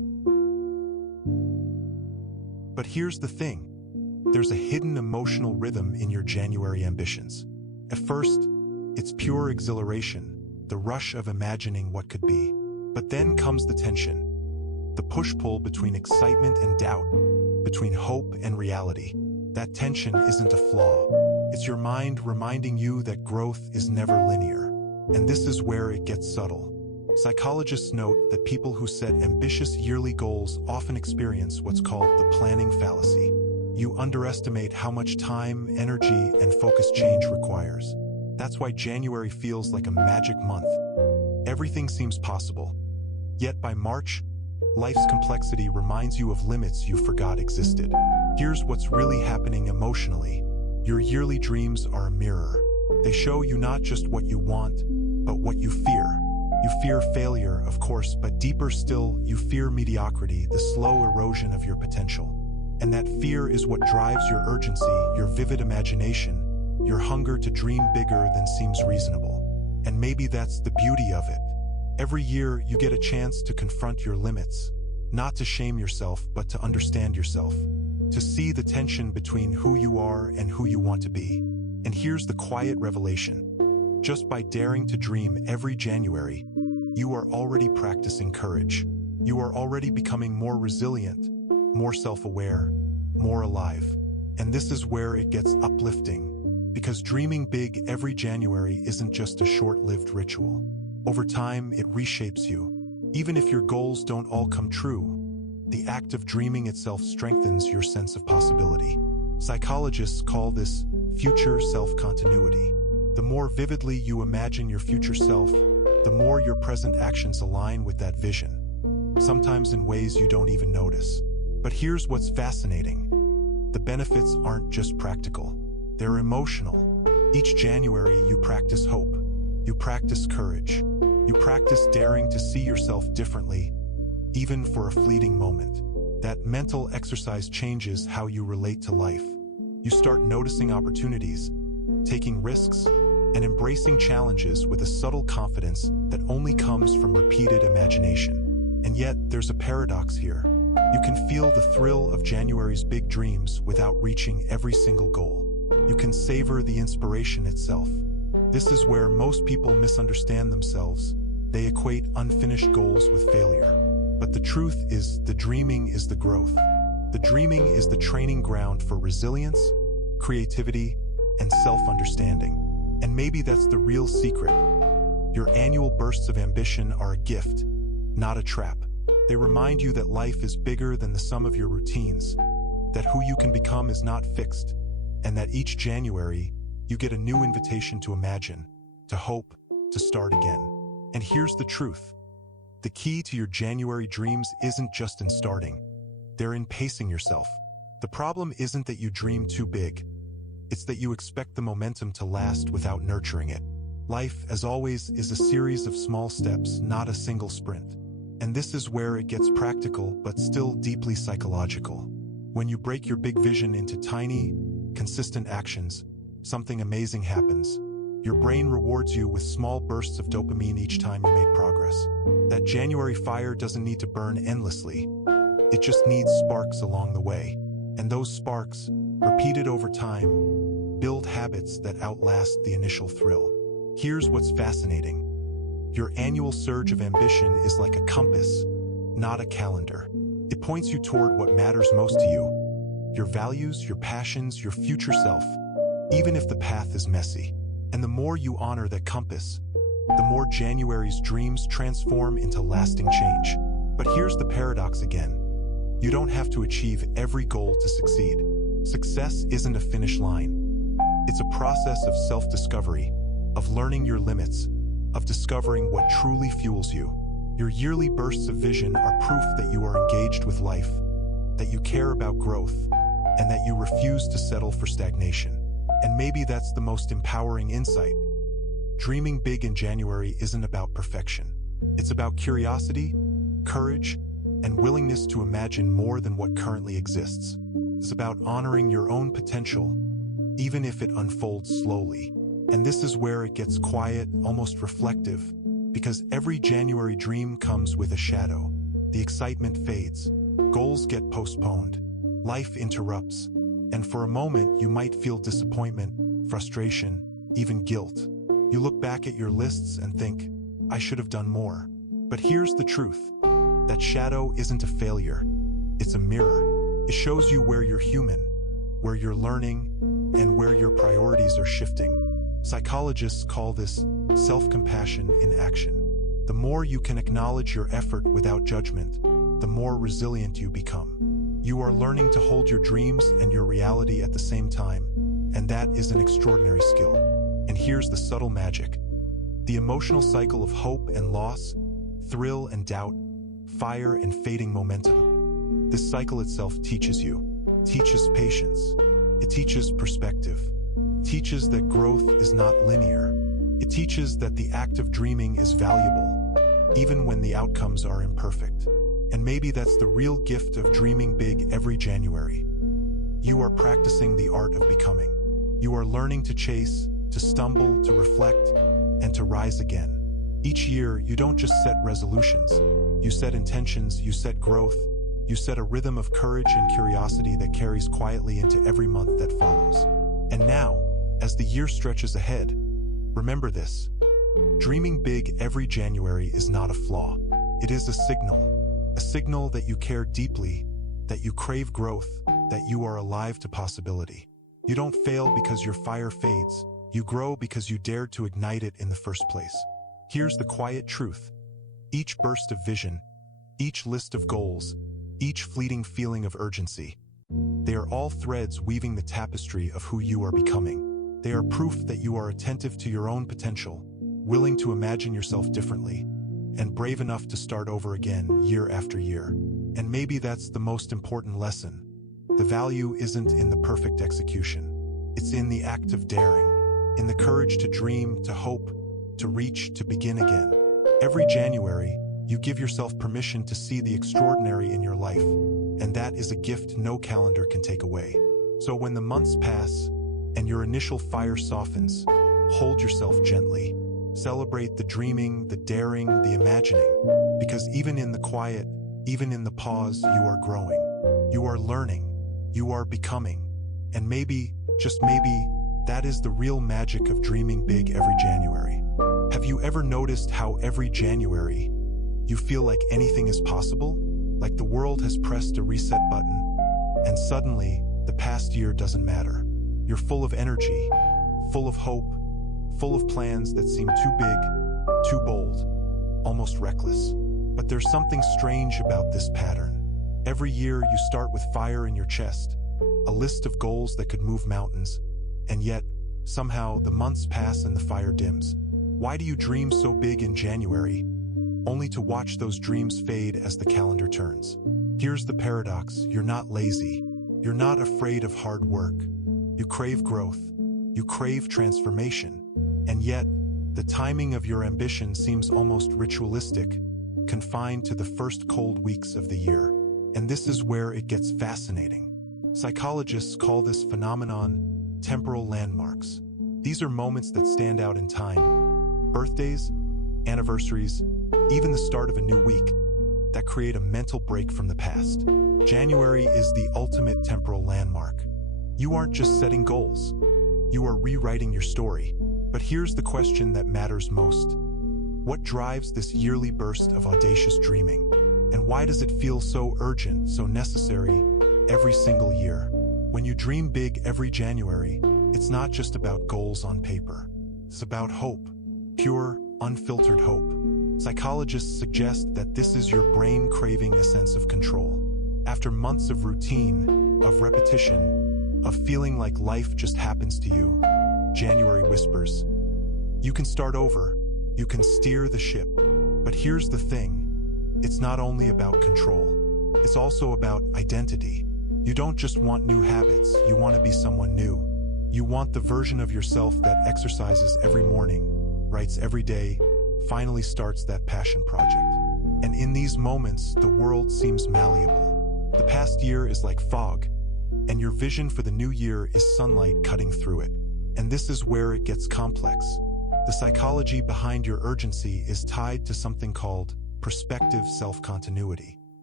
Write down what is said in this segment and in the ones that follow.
But here's the thing. There's a hidden emotional rhythm in your January ambitions. At first, it's pure exhilaration, the rush of imagining what could be. But then comes the tension, the push-pull between excitement and doubt, between hope and reality. That tension isn't a flaw. It's your mind reminding you that growth is never linear. And this is where it gets subtle. Psychologists note that people who set ambitious yearly goals often experience what's called the planning fallacy. You underestimate how much time, energy, and focus change requires. That's why January feels like a magic month. Everything seems possible. Yet by March, life's complexity reminds you of limits you forgot existed. Here's what's really happening emotionally. Your yearly dreams are a mirror. They show you not just what you want, but what you fear. You fear failure, of course, but deeper still, you fear mediocrity, the slow erosion of your potential. And that fear is what drives your urgency, your vivid imagination, your hunger to dream bigger than seems reasonable. And maybe that's the beauty of it. Every year, you get a chance to confront your limits, not to shame yourself, but to understand yourself, to see the tension between who you are and who you want to be. And here's the quiet revelation. Just by daring to dream every January, you are already practicing courage. You are already becoming more resilient, more self-aware, more alive. And this is where it gets uplifting, because dreaming big every January isn't just a short-lived ritual. Over time, it reshapes you. Even if your goals don't all come true, the act of dreaming itself strengthens your sense of possibility. Psychologists call this future self-continuity. The more vividly you imagine your future self, the more your present actions align with that vision, sometimes in ways you don't even notice. But here's what's fascinating. The benefits aren't just practical, they're emotional. Each January, you practice hope, you practice courage, you practice daring to see yourself differently, even for a fleeting moment. That mental exercise changes how you relate to life. You start noticing opportunities, taking risks, and embracing challenges with a subtle confidence that only comes from repeated imagination. And yet, there's a paradox here. You can feel the thrill of January's big dreams without reaching every single goal. You can savor the inspiration itself. This is where most people misunderstand themselves. They equate unfinished goals with failure. But the truth is, the dreaming is the growth. The dreaming is the training ground for resilience, creativity, and self-understanding. And maybe that's the real secret. Your annual bursts of ambition are a gift, not a trap. They remind you that life is bigger than the sum of your routines, that who you can become is not fixed, and that each January, you get a new invitation to imagine, to hope, to start again. And here's the truth. The key to your January dreams isn't just in starting. They're in pacing yourself. The problem isn't that you dream too big. It's that you expect the momentum to last without nurturing it. Life, as always, is a series of small steps, not a single sprint. And this is where it gets practical, but still deeply psychological. When you break your big vision into tiny, consistent actions, something amazing happens. Your brain rewards you with small bursts of dopamine each time you make progress. That January fire doesn't need to burn endlessly. It just needs sparks along the way. And those sparks, repeated over time, build habits that outlast the initial thrill. Here's what's fascinating. Your annual surge of ambition is like a compass, not a calendar. It points you toward what matters most to you. Your values, your passions, your future self, even if the path is messy. And the more you honor that compass, the more January's dreams transform into lasting change. But here's the paradox again. You don't have to achieve every goal to succeed. Success isn't a finish line. It's a process of self-discovery, of learning your limits, of discovering what truly fuels you. Your yearly bursts of vision are proof that you are engaged with life, that you care about growth, and that you refuse to settle for stagnation. And maybe that's the most empowering insight. Dreaming big in January isn't about perfection. It's about curiosity, courage, and willingness to imagine more than what currently exists. It's about honoring your own potential, even if it unfolds slowly. And this is where it gets quiet, almost reflective, because every January dream comes with a shadow, the excitement fades, goals get postponed, life interrupts, and for a moment you might feel disappointment, frustration, even guilt. You look back at your lists and think, I should have done more. But here's the truth. That shadow isn't a failure. It's a mirror. It shows you where you're human, where you're learning, and where your priorities are shifting. Psychologists call this self-compassion in action. The more you can acknowledge your effort without judgment, the more resilient you become. You are learning to hold your dreams and your reality at the same time, and that is an extraordinary skill. And here's the subtle magic. The emotional cycle of hope and loss, thrill and doubt, fire and fading momentum. This cycle itself teaches patience. It teaches perspective. It teaches that growth is not linear. It teaches that the act of dreaming is valuable, even when the outcomes are imperfect. And maybe that's the real gift of dreaming big every January. You are practicing the art of becoming. You are learning to chase, to stumble, to reflect, and to rise again. Each year, you don't just set resolutions. You set intentions, you set growth, you set a rhythm of courage and curiosity that carries quietly into every month that follows. And now, as the year stretches ahead, remember this. Dreaming big every January is not a flaw. It is a signal that you care deeply, that you crave growth, that you are alive to possibility. You don't fail because your fire fades. You grow because you dared to ignite it in the first place. Here's the quiet truth. Each burst of vision, each list of goals, each fleeting feeling of urgency, they are all threads weaving the tapestry of who you are becoming. They are proof that you are attentive to your own potential, willing to imagine yourself differently, and brave enough to start over again year after year. And maybe that's the most important lesson. The value isn't in the perfect execution. It's in the act of daring, in the courage to dream, to hope, to reach, to begin again. Every January, you give yourself permission to see the extraordinary in your life, and that is a gift no calendar can take away. So when the months pass and your initial fire softens, hold yourself gently. Celebrate the dreaming, the daring, the imagining, because even in the quiet, even in the pause, you are growing. You are learning. You are becoming. And maybe, just maybe, that is the real magic of dreaming big every January. Have you ever noticed how every January you feel like anything is possible? Like the world has pressed a reset button, and suddenly the past year doesn't matter. You're full of energy, full of hope, full of plans that seem too big, too bold, almost reckless. But there's something strange about this pattern. Every year you start with fire in your chest, a list of goals that could move mountains, and yet, somehow, the months pass and the fire dims. Why do you dream so big in January, only to watch those dreams fade as the calendar turns? Here's the paradox. You're not lazy. You're not afraid of hard work. You crave growth. You crave transformation. And yet, the timing of your ambition seems almost ritualistic, confined to the first cold weeks of the year. And this is where it gets fascinating. Psychologists call this phenomenon temporal landmarks. These are moments that stand out in time. Birthdays, anniversaries, even the start of a new week, that create a mental break from the past. January is the ultimate temporal landmark. You aren't just setting goals. You are rewriting your story. But here's the question that matters most. What drives this yearly burst of audacious dreaming? And why does it feel so urgent, so necessary, every single year? When you dream big every January, it's not just about goals on paper. It's about hope, pure, unfiltered hope. Psychologists suggest that this is your brain craving a sense of control. After months of routine, of repetition, of feeling like life just happens to you, January whispers, you can start over, you can steer the ship. But here's the thing, it's not only about control, it's also about identity. You don't just want new habits, you want to be someone new. You want the version of yourself that exercises every morning, writes every day, finally starts that passion project. And in these moments, the world seems malleable. The past year is like fog, and your vision for the new year is sunlight cutting through it. And this is where it gets complex. The psychology behind your urgency is tied to something called perspective self-continuity.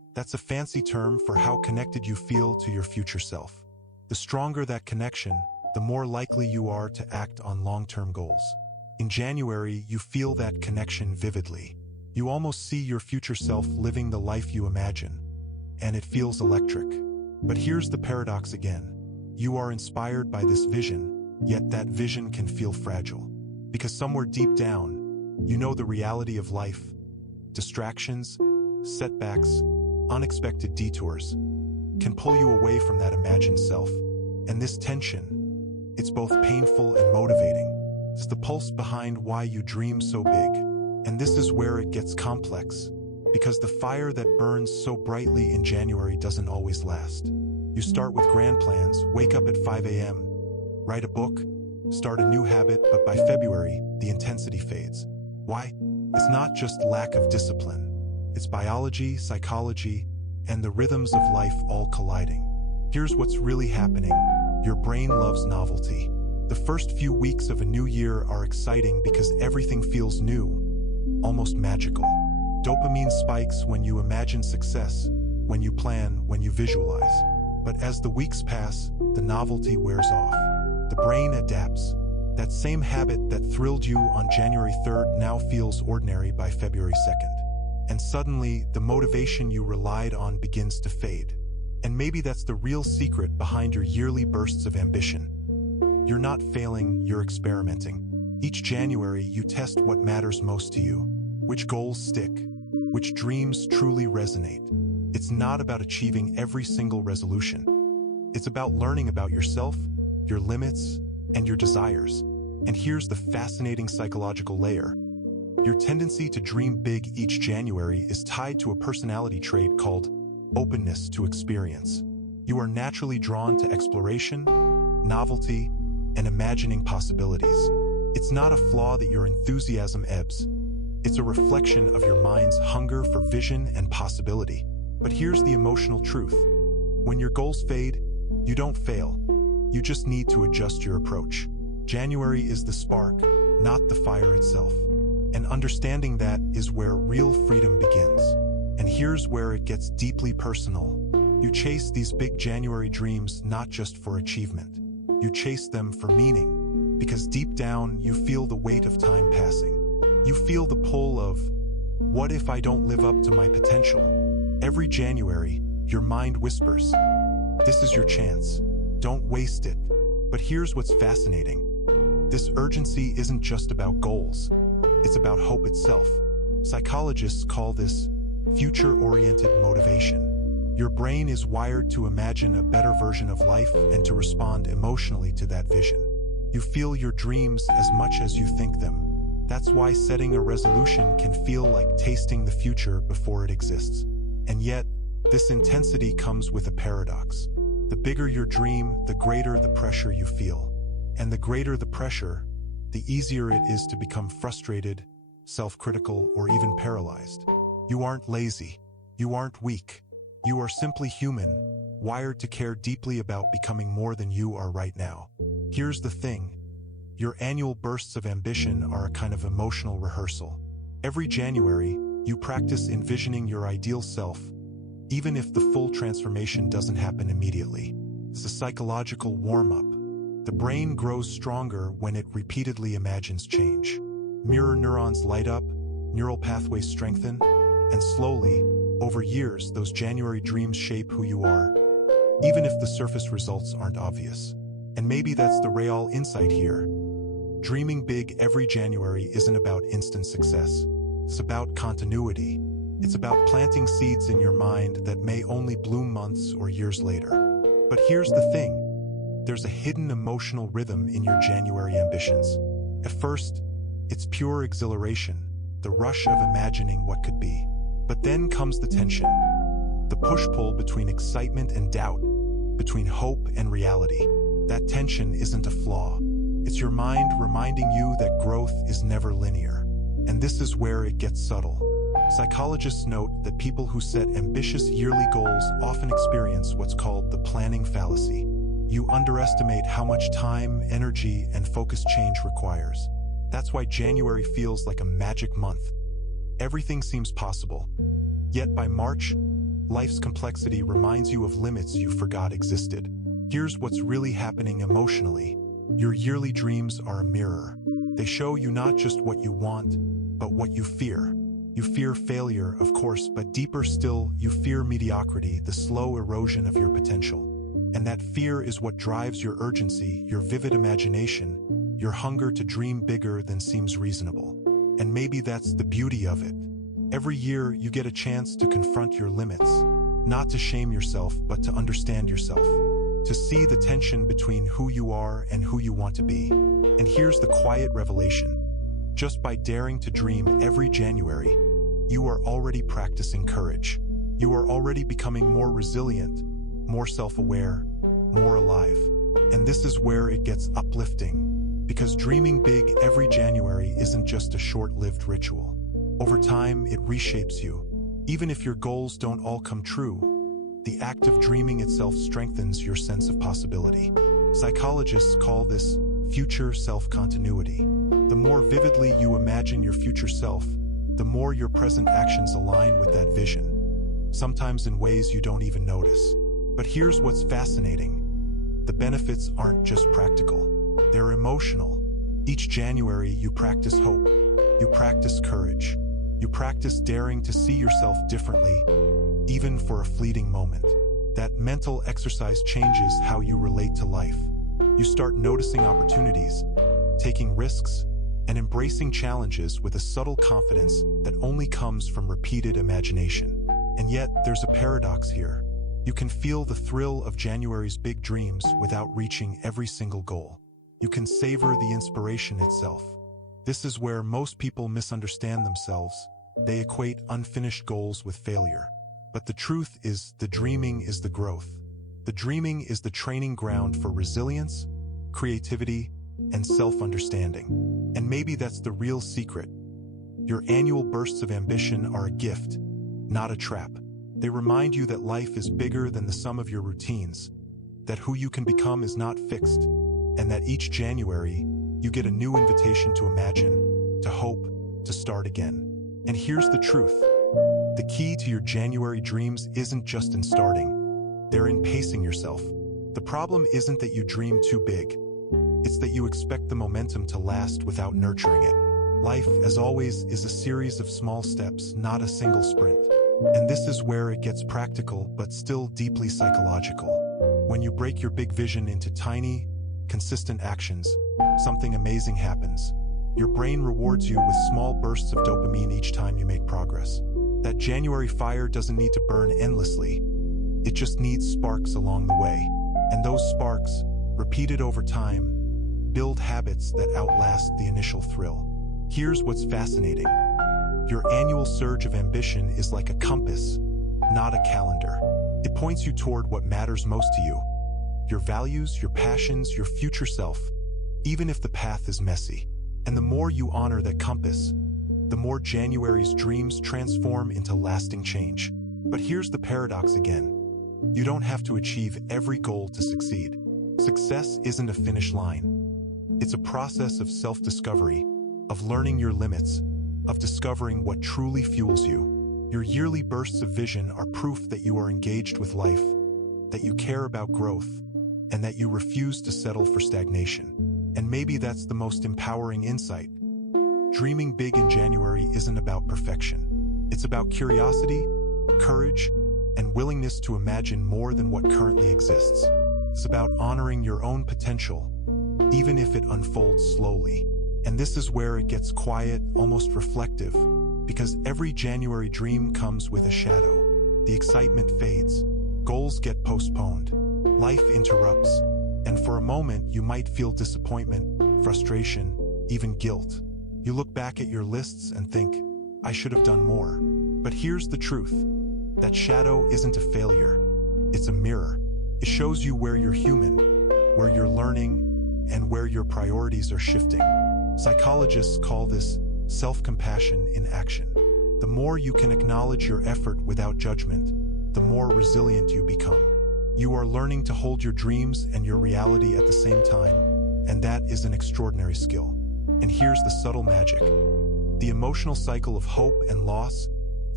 That's a fancy term for how connected you feel to your future self. The stronger that connection, the more likely you are to act on long-term goals. In January, you feel that connection vividly. You almost see your future self living the life you imagine, and it feels electric. But here's the paradox again. You are inspired by this vision, yet that vision can feel fragile. Because somewhere deep down, you know the reality of life. Distractions, setbacks, unexpected detours can pull you away from that imagined self. And this tension, it's both painful and motivating. It's the pulse behind why you dream so big. And this is where it gets complex, because the fire that burns so brightly in January doesn't always last. You start with grand plans, wake up at 5 a.m., write a book, start a new habit, but by February, the intensity fades. Why? It's not just lack of discipline. It's biology, psychology, and the rhythms of life all colliding. Here's what's really happening. Your brain loves novelty. The first few weeks of a new year are exciting because everything feels new, almost magical. Dopamine spikes when you imagine success, when you plan, when you visualize. But as the weeks pass, the novelty wears off. The brain adapts. That same habit that thrilled you on January 3rd now feels ordinary by February 2nd. And suddenly, the motivation you relied on begins to fade. And maybe that's the real secret behind your yearly bursts of ambition. You're not failing, you're experimenting. Each January, you test what matters most to you, which goals stick, which dreams truly resonate. It's not about achieving every single resolution. It's about learning about yourself, your limits, and your desires. And here's the fascinating psychological layer. Your tendency to dream big each January is tied to a personality trait called openness to experience. You are naturally drawn to exploration, novelty, and imagining possibilities. It's not a flaw that your enthusiasm ebbs. It's a reflection of your mind's hunger for vision and possibility. But here's the emotional truth. When your goals fade, you don't fail. You just need to adjust your approach. January is the spark, not the fire itself. And understanding that is where real freedom begins. And here's where it gets deeply personal. You chase these big January dreams not just for achievement. You chase them for meaning, because deep down you feel the weight of time passing. You feel the pull of, what if I don't live up to my potential? Every January, your mind whispers, this is your chance. Don't waste it. But here's what's fascinating. This urgency isn't just about goals. It's about hope itself. Psychologists call this future-oriented motivation. Your brain is wired to imagine a better version of life and to respond emotionally to that vision. You feel your dreams as much as you think them. That's why setting a resolution can feel like tasting the future before it exists. And yet, this intensity comes with a paradox. The bigger your dream, the greater the pressure you feel. And the greater the pressure, the easier it is to become frustrated, self-critical, or even paralyzed. You aren't lazy. You aren't weak. You are simply human, wired to care deeply about becoming more than you are right now. Here's the thing. Your annual bursts of ambition are a kind of emotional rehearsal. Every January, you practice envisioning your ideal self, even if the full transformation doesn't happen immediately. It's a psychological warm-up. The brain grows stronger when it repeatedly imagines change. Mirror neurons light up, neural pathways strengthen, and slowly, over years, those January dreams shape who you are, even if the surface results aren't obvious. And maybe that's the real insight here. Dreaming big every January isn't about instant success. It's about continuity. It's about planting seeds in your mind that may only bloom months or years later. But here's the thing. There's a hidden emotional rhythm in your January ambitions. At first, it's pure exhilaration, the rush of imagining what could be. But then comes the tension, the push-pull between excitement and doubt, between hope and reality. That tension isn't a flaw. It's your mind reminding you that growth is never linear. And this is where it gets subtle. Psychologists note that people who set ambitious yearly goals often experience what's called the planning fallacy. You underestimate how much time, energy, and focus change requires. That's why January feels like a magic month. Everything seems possible. Yet by March, Life's complexity reminds you of limits you forgot existed. Here's what's really happening emotionally. Your yearly dreams are a mirror. They show you not just what you want, but what you fear. You fear failure, of course, but deeper still, you fear mediocrity, the slow erosion of your potential. And that fear is what drives your urgency, your vivid imagination, your hunger to dream bigger than seems reasonable. And maybe that's the beauty of it. Every year, you get a chance to confront your limits, not to shame yourself, but to understand yourself, to see the tension between who you are and who you want to be. And here's the quiet revelation. Just by daring to dream every January, you are already practicing courage. You are already becoming more resilient, more self-aware, more alive. And this is where it gets uplifting, because dreaming big every January isn't just a short-lived ritual. Over time, it reshapes you. Even if your goals don't all come true, the act of dreaming itself strengthens your sense of possibility. Psychologists call this future self-continuity. The more vividly you imagine your future self, the more your present actions align with that vision, sometimes in ways you don't even notice. But here's what's fascinating. The benefits aren't just practical, they're emotional. Each January, you practice hope, you practice courage, you practice daring to see yourself differently, even for a fleeting moment. That mental exercise changes how you relate to life. You start noticing opportunities, taking risks, and embracing challenges with a subtle confidence that only comes from repeated imagination. And yet, there's a paradox here. You can feel the thrill of January's big dreams without reaching every single goal. You can savor the inspiration itself. This is where most people misunderstand themselves. They equate unfinished goals with failure. But the truth is, the dreaming is the growth. The dreaming is the training ground for resilience, creativity, and self-understanding. And maybe that's the real secret. Your annual bursts of ambition are a gift, not a trap. They remind you that life is bigger than the sum of your routines, that who you can become is not fixed, and that each January, you get a new invitation to imagine, to hope, to start again. And here's the truth. The key to your January dreams isn't just in starting. They're in pacing yourself. The problem isn't that you dream too big. It's that you expect the momentum to last without nurturing it. Life, as always, is a series of small steps, not a single sprint. And this is where it gets practical, but still deeply psychological. When you break your big vision into tiny, consistent actions, something amazing happens. Your brain rewards you with small bursts of dopamine each time you make progress. That January fire doesn't need to burn endlessly. It just needs sparks along the way. And those sparks, repeated over time, build habits that outlast the initial thrill. Here's what's fascinating. Your annual surge of ambition is like a compass, not a calendar. It points you toward what matters most to you. Your values, your passions, your future self, even if the path is messy. And the more you honor that compass, the more January's dreams transform into lasting change. But here's the paradox again. You don't have to achieve every goal to succeed. Success isn't a finish line. It's a process of self-discovery, of learning your limits, of discovering what truly fuels you. Your yearly bursts of vision are proof that you are engaged with life, that you care about growth, and that you refuse to settle for stagnation. And maybe that's the most empowering insight. Dreaming big in January isn't about perfection. It's about curiosity, courage, and willingness to imagine more than what currently exists. It's about honoring your own potential, even if it unfolds slowly. And this is where it gets quiet, almost reflective, because every January dream comes with a shadow. The excitement fades, goals get postponed, life interrupts, and for a moment you might feel disappointment, frustration, even guilt. You look back at your lists and think, I should have done more. But here's the truth. That shadow isn't a failure. It's a mirror. It shows you where you're human, where you're learning, and where your priorities are shifting. Psychologists call this self-compassion in action. The more you can acknowledge your effort without judgment, the more resilient you become. You are learning to hold your dreams and your reality at the same time, and that is an extraordinary skill. And here's the subtle magic. The emotional cycle of hope and loss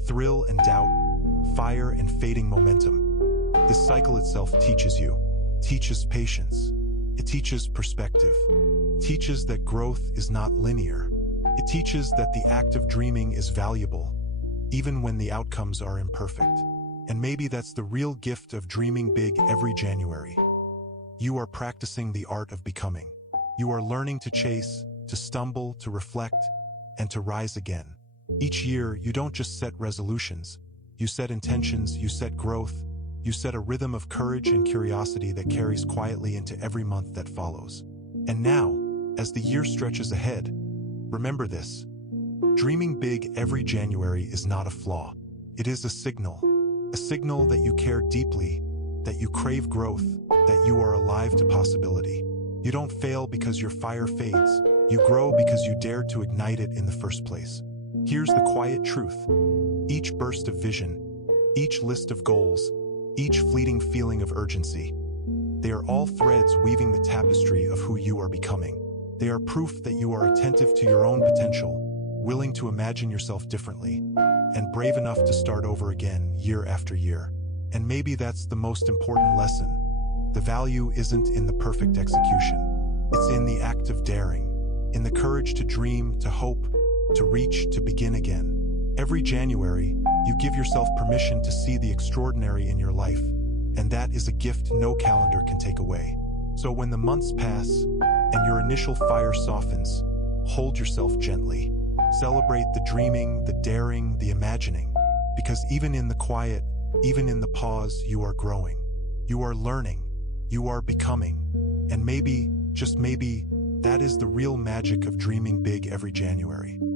thrill and doubt, fire and fading momentum. This cycle itself teaches patience. It teaches perspective. It teaches that growth is not linear. It teaches that the act of dreaming is valuable, even when the outcomes are imperfect. And maybe that's the real gift of dreaming big every January. You are practicing the art of becoming. You are learning to chase, to stumble, to reflect, and to rise again. Each year, you don't just set resolutions. You set intentions, you set growth, you set a rhythm of courage and curiosity that carries quietly into every month that follows. And now, as the year stretches ahead, remember this. Dreaming big every January is not a flaw. It is a signal that you care deeply, that you crave growth, that you are alive to possibility. You don't fail because your fire fades. You grow because you dared to ignite it in the first place. Here's the quiet truth. Each burst of vision, each list of goals, each fleeting feeling of urgency, they are all threads weaving the tapestry of who you are becoming. They are proof that you are attentive to your own potential, willing to imagine yourself differently, and brave enough to start over again year after year. And maybe that's the most important lesson. The value isn't in the perfect execution. It's in the act of daring, in the courage to dream, to hope, to reach, to begin again. Every January, you give yourself permission to see the extraordinary in your life, and that is a gift no calendar can take away. So when the months pass and your initial fire softens, hold yourself gently. Celebrate the dreaming, the daring, the imagining, because even in the quiet, even in the pause, you are growing. You are learning. You are becoming. And maybe, just maybe, that is the real magic of dreaming big every January.